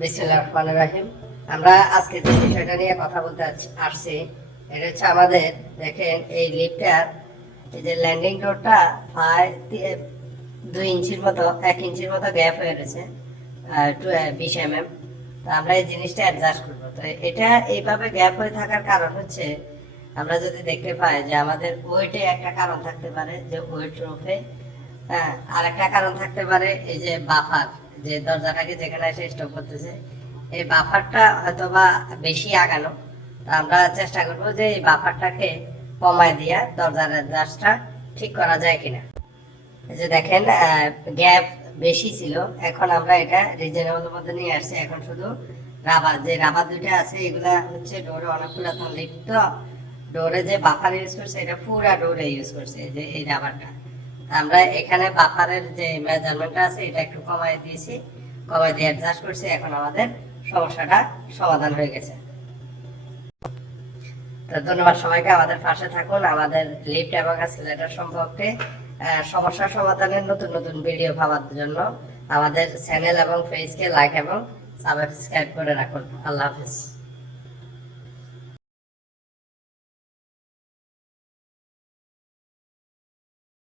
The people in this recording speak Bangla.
বিসমিল্লাহির রহমানির রহিম। আমরা আজকে যে বিষয়টা নিয়ে কথা বলতে আসছি, এটা হচ্ছে আমাদের দেখেন এই লিফটার এই যে ল্যান্ডিং ডোরটা প্রায় 2 ইঞ্চির মতো 1 ইঞ্চির মতো গ্যাপ হয়ে রয়েছে, 20 mm। তো আমরা এই জিনিসটা অ্যাডজাস্ট করবো। তো এটা এইভাবে গ্যাপ হয়ে থাকার কারণ হচ্ছে, আমরা যদি দেখতে পাই যে আমাদের ওয়েটে একটা কারণ থাকতে পারে, যে ওয়েট রোপে। হ্যাঁ, আর একটা কারণ থাকতে পারে এই যে বাফার, যে দরজাটাকে যেখানে এসে স্টপ করতেছে, এই বাফারটা হয়তোবা বেশি আগানো। তো আমরা চেষ্টা করবো যে এই বাফারটাকে কমায় দিয়া দরজার অ্যাডজাস্টটা ঠিক করা যায় কিনা। এই যে দেখেন গ্যাপ বেশি ছিল, এখন আমরা এটা রিজনেবল মধ্যে নিয়ে আসছি। এখন শুধু রাবার, যে রাবার দুইটা আছে এগুলা হচ্ছে ডোরে অনেক পুরাতন লিফট, তো ডোরে যে বাফার ইউজ করছে এটা পুরা ডোরে ইউজ করছে, এই যে এই রাবারটা। আমরা এখানে বাফারের যে মেজারমেন্টটা আছে এটা একটু কমায় দিয়েছি, কমায় দিয়ে অ্যাডজাস্ট করছি। এখন আমাদের সমস্যাটা সমাধান হয়ে গেছে। তো ধন্যবাদ সবাইকে, আমাদের পাশে থাকুন। আমাদের লিফট এবং এসকেলেটর সম্পর্কে সমস্যা সমাধানের নতুন নতুন ভিডিও পাওয়ার জন্য আমাদের চ্যানেল এবং পেজকে লাইক এবং সাবস্ক্রাইব করে রাখুন। আল্লাহ হাফিজ।